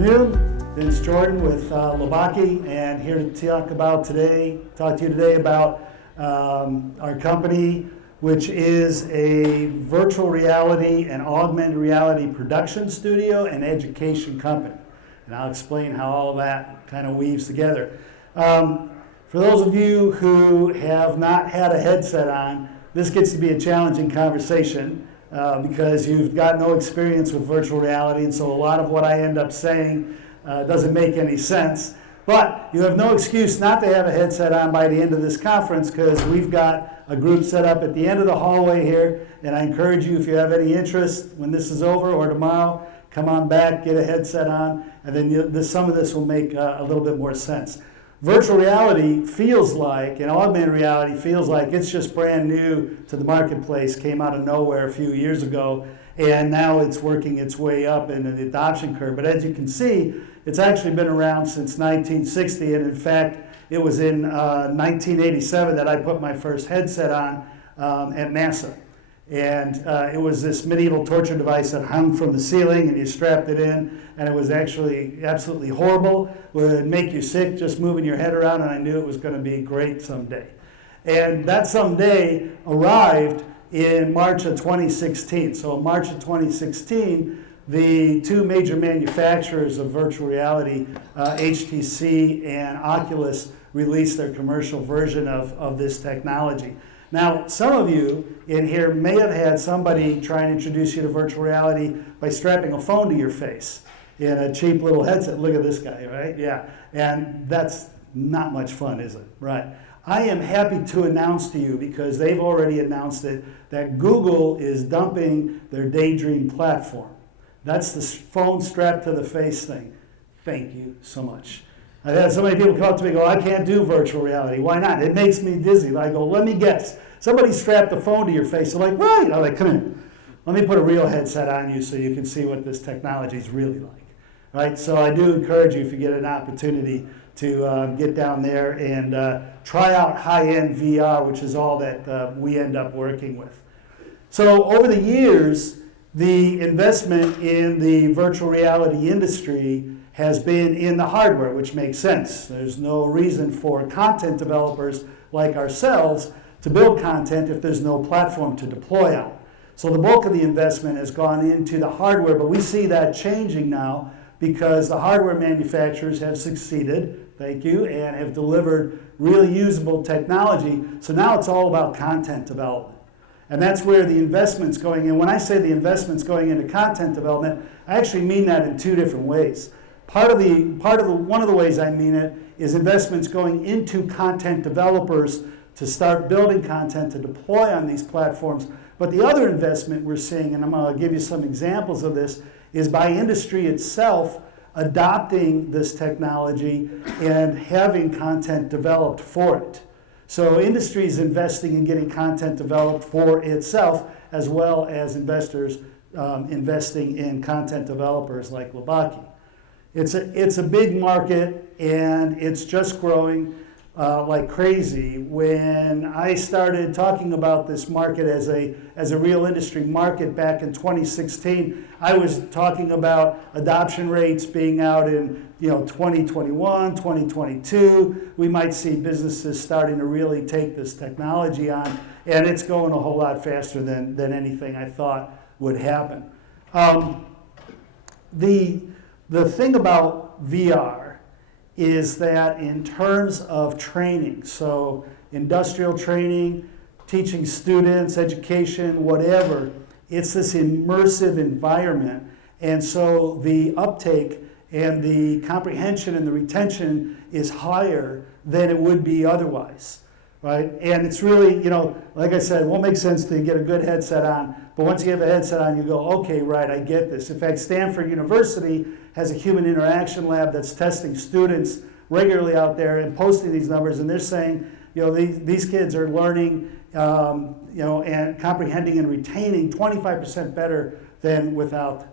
afternoon. Vince Jordan with Lobaki, and here to talk to you today about our company, which is a virtual reality and augmented reality production studio and education company. And I'll explain how all of that kind of weaves together. For those of you who have not had a headset on, this gets to be a challenging conversation because you've got no experience with virtual reality, and so a lot of what I end up saying doesn't make any sense. But you have no excuse not to have a headset on by the end of this conference, because we've got a group set up at the end of the hallway here, and I encourage you, if you have any interest, when this is over or tomorrow, come on back, get a headset on, and then some of this will make a little bit more sense. Virtual reality feels like, and augmented reality feels like, it's just brand new to the marketplace, came out of nowhere a few years ago, and now it's working its way up in the adoption curve. But as you can see, it's actually been around since 1960, and in fact, it was in 1987 that I put my first headset on at NASA. And it was this medieval torture device that hung from the ceiling, and you strapped it in, and it was actually absolutely horrible. It would make you sick just moving your head around, and I knew it was going to be great someday. And that someday arrived in March of 2016. So in March of 2016, the two major manufacturers of virtual reality, HTC and Oculus, released their commercial version of this technology. Now, some of you in here may have had somebody try and introduce you to virtual reality by strapping a phone to your face in a cheap little headset. Look at this guy, right? Yeah, and that's not much fun, is it? Right. I am happy to announce to you, because they've already announced it, that Google is dumping their Daydream platform. That's the phone strapped to the face thing. Thank you so much. I've had so many people come up to me and go, I can't do virtual reality. Why not? It makes me dizzy. I go, let me guess. Somebody strapped the phone to your face. They're like, right. I'm like, come here. Let me put a real headset on you so you can see what this technology is really like. Right? So I do encourage you, if you get an opportunity, to get down there and try out high-end VR, which is all that we end up working with. So over the years, the investment in the virtual reality industry has been in the hardware, which makes sense. There's no reason for content developers like ourselves to build content if there's no platform to deploy on. So the bulk of the investment has gone into the hardware, but we see that changing now because the hardware manufacturers have succeeded, thank you, and have delivered really usable technology. So now it's all about content development. And that's where the investment's going in. When I say the investment's going into content development, I actually mean that in two different ways. One of the ways I mean it is investments going into content developers to start building content to deploy on these platforms. But the other investment we're seeing, and I'm going to give you some examples of this, is by industry itself adopting this technology and having content developed for it. So industry is investing in getting content developed for itself, as well as investors investing in content developers like Lobaki. It's a big market, and it's just growing like crazy. When I started talking about this market as a real industry market back in 2016, I was talking about adoption rates being out in 2021, 2022. We might see businesses starting to really take this technology on, and it's going a whole lot faster than anything I thought would happen. The thing about VR is that in terms of training, so industrial training, teaching students, education, whatever, it's this immersive environment. And so the uptake and the comprehension and the retention is higher than it would be otherwise, right? And it's really, like I said, it won't make sense to get a good headset on, but once you have a headset on, you go, okay, right, I get this. In fact, Stanford University has a human interaction lab that's testing students regularly out there and posting these numbers, and they're saying, these kids are learning, and comprehending and retaining 25% better than without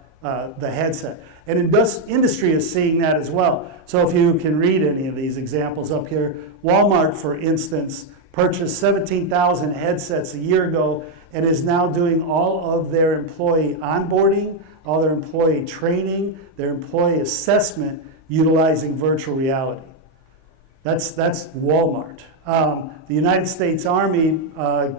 the headset. And industry is seeing that as well. So if you can read any of these examples up here, Walmart, for instance, purchased 17,000 headsets a year ago and is now doing all of their employee onboarding, all their employee training, their employee assessment utilizing virtual reality. That's Walmart. The United States Army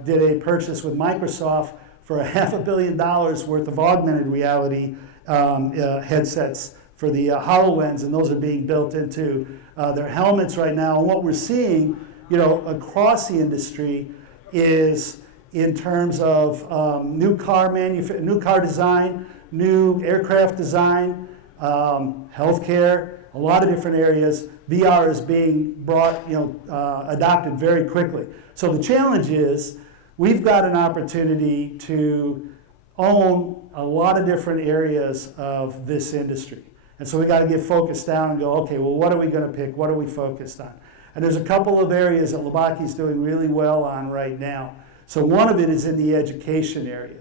did a purchase with Microsoft for $500 million worth of augmented reality headsets for the HoloLens, and those are being built into their helmets right now. And what we're seeing, across the industry is in terms of new car design, new aircraft design, healthcare, a lot of different areas. VR is being adopted very quickly. So the challenge is we've got an opportunity to own a lot of different areas of this industry. And so we got to get focused down and go, okay, well, what are we going to pick? What are we focused on? And there's a couple of areas that Lobaki is doing really well on right now. So one of it is in the education area.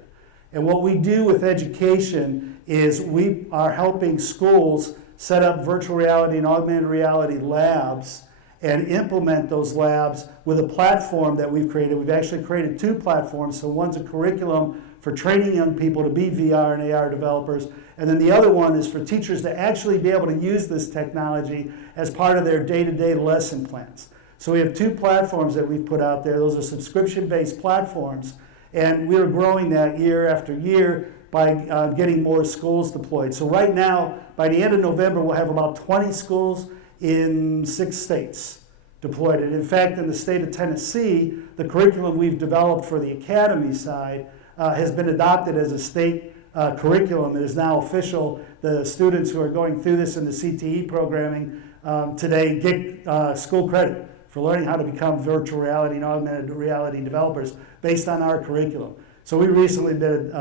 And what we do with education is we are helping schools set up virtual reality and augmented reality labs and implement those labs with a platform that we've created. We've actually created 2 platforms. So one's a curriculum for training young people to be VR and AR developers, and then the other one is for teachers to actually be able to use this technology as part of their day-to-day lesson plans. So we have 2 platforms that we've put out there. Those are subscription-based platforms, and we're growing that year after year by getting more schools deployed. So right now, by the end of November, we'll have about 20 schools in 6 states deployed. And in fact, in the state of Tennessee, the curriculum we've developed for the academy side has been adopted as a state curriculum. It is now official. The students who are going through this in the CTE programming today get school credit for learning how to become virtual reality and augmented reality developers based on our curriculum. So we recently been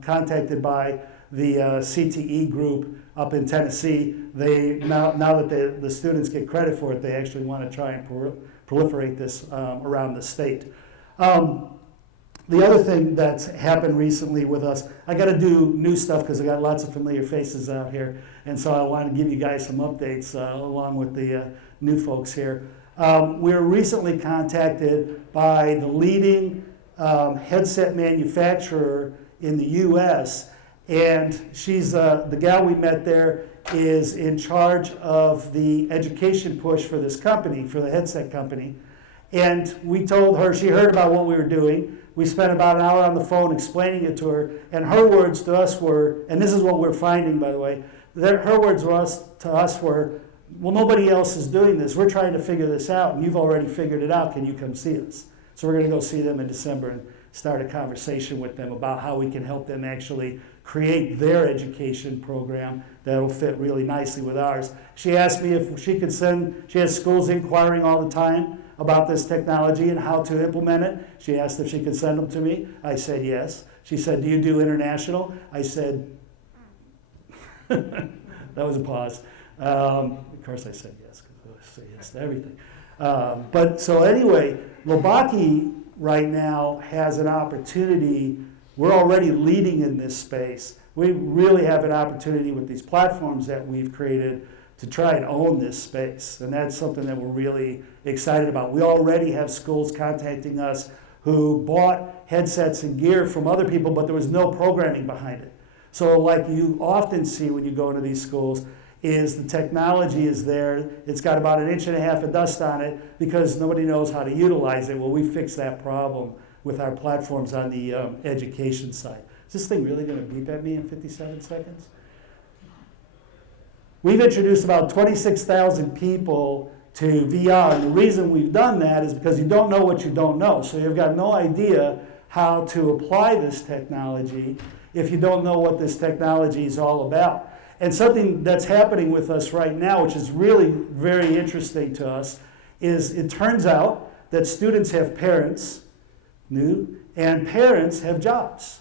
contacted by the CTE group up in Tennessee. They now that the students get credit for it, they actually want to try and proliferate this around the state. The other thing that's happened recently with us, I got to do new stuff because I got lots of familiar faces out here, and so I want to give you guys some updates along with the new folks here. We were recently contacted by the leading headset manufacturer in the U.S., and she's the gal we met there is in charge of the education push for this company, for the headset company. And we told her, she heard about what we were doing. We spent about an hour on the phone explaining it to her, and her words to us were, and this is what we're finding, by the way, her words to us were, well, nobody else is doing this. We're trying to figure this out, and you've already figured it out. Can you come see us? So we're going to go see them in December and start a conversation with them about how we can help them actually create their education program that'll fit really nicely with ours. She asked me if she could she has schools inquiring all the time about this technology and how to implement it. She asked if she could send them to me. I said yes. She said, do you do international? I said, that was a pause. Of course I said yes, because I say yes to everything. But so anyway, Lobaki right now has an opportunity. We're already leading in this space. We really have an opportunity with these platforms that we've created to try and own this space. And that's something that we're really excited about. We already have schools contacting us who bought headsets and gear from other people, but there was no programming behind it. So like you often see when you go into these schools, is the technology is there. It's got about 1.5 inches of dust on it because nobody knows how to utilize it. Well, we fixed that problem with our platforms on the education side. Is this thing really going to beep at me in 57 seconds? We've introduced about 26,000 people to VR, and the reason we've done that is because you don't know what you don't know. So you've got no idea how to apply this technology if you don't know what this technology is all about. And something that's happening with us right now, which is really very interesting to us, is it turns out that students have parents, and parents have jobs.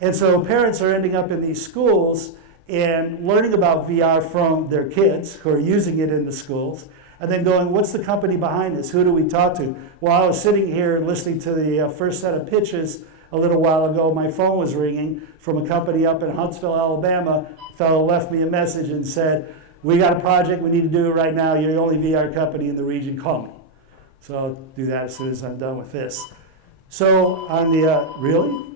And so parents are ending up in these schools and learning about VR from their kids who are using it in the schools, and then going, what's the company behind this? Who do we talk to? Well, I was sitting here listening to the first set of pitches a little while ago. My phone was ringing from a company up in Huntsville, Alabama. A fellow left me a message and said, we got a project, we need to do it right now. You're the only VR company in the region, call me. So I'll do that as soon as I'm done with this. So on the, really?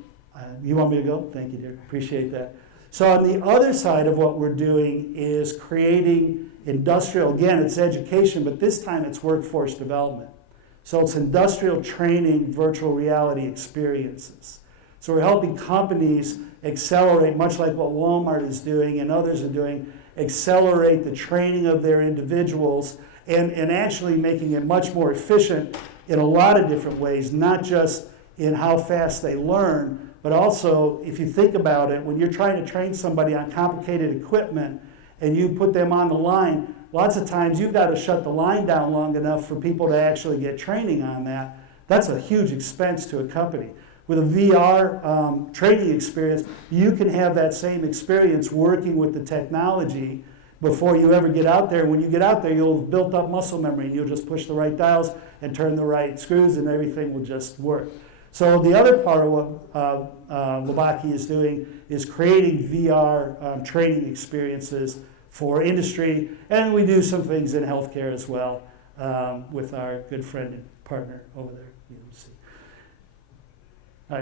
You want me to go? Thank you, dear. Appreciate that. So on the other side of what we're doing is creating industrial, again, it's education, but this time it's workforce development. So it's industrial training, virtual reality experiences. So we're helping companies accelerate, much like what Walmart is doing and others are doing, accelerate the training of their individuals and actually making it much more efficient in a lot of different ways, not just in how fast they learn, but also, if you think about it, when you're trying to train somebody on complicated equipment and you put them on the line, lots of times you've got to shut the line down long enough for people to actually get training on that. That's a huge expense to a company. With a VR training experience, you can have that same experience working with the technology before you ever get out there. When you get out there, you'll have built up muscle memory and you'll just push the right dials and turn the right screws and everything will just work. So the other part of what Lobaki is doing is creating VR training experiences for industry, and we do some things in healthcare as well with our good friend and partner over there. All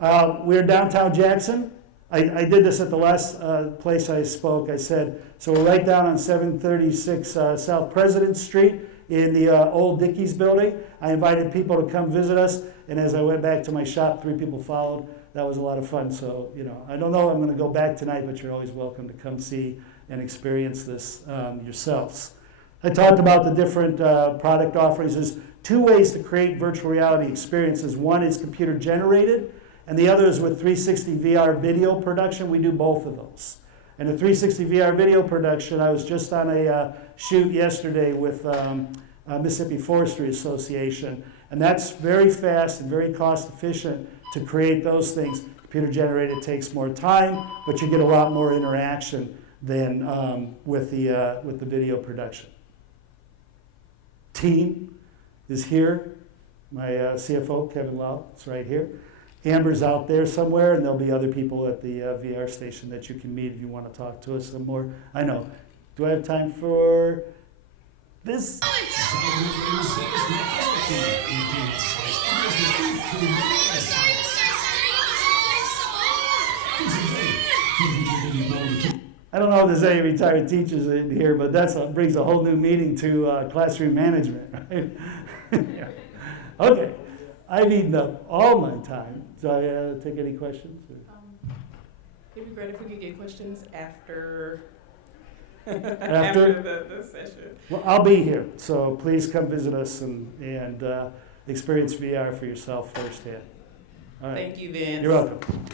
right. We're downtown Jackson. I did this at the last place I spoke. I said, so we're right down on 736 South President Street in the old Dickies building. I invited people to come visit us, and as I went back to my shop, 3 people followed. That was a lot of fun. So, I don't know if I'm going to go back tonight, but you're always welcome to come see and experience this yourselves. I talked about the different product offerings. There's 2 ways to create virtual reality experiences. One is computer generated, and the other is with 360 VR video production. We do both of those. And the 360 VR video production, I was just on a shoot yesterday with Mississippi Forestry Association, and that's very fast and very cost efficient to create those things. Computer generated takes more time, but you get a lot more interaction than with the video production. Team is here. My CFO, Kevin Lau, is right here. Amber's out there somewhere, and there'll be other people at the VR station that you can meet if you want to talk to us some more. I know. Do I have time for this? I don't know if there's any retired teachers in here, but that brings a whole new meaning to classroom management, right? Yeah. Okay. I've eaten up all my time. Do I take any questions? It'd be great if we could get questions after After the session. Well, I'll be here, so please come visit us and experience VR for yourself firsthand. All right. Thank you, Vince. You're welcome.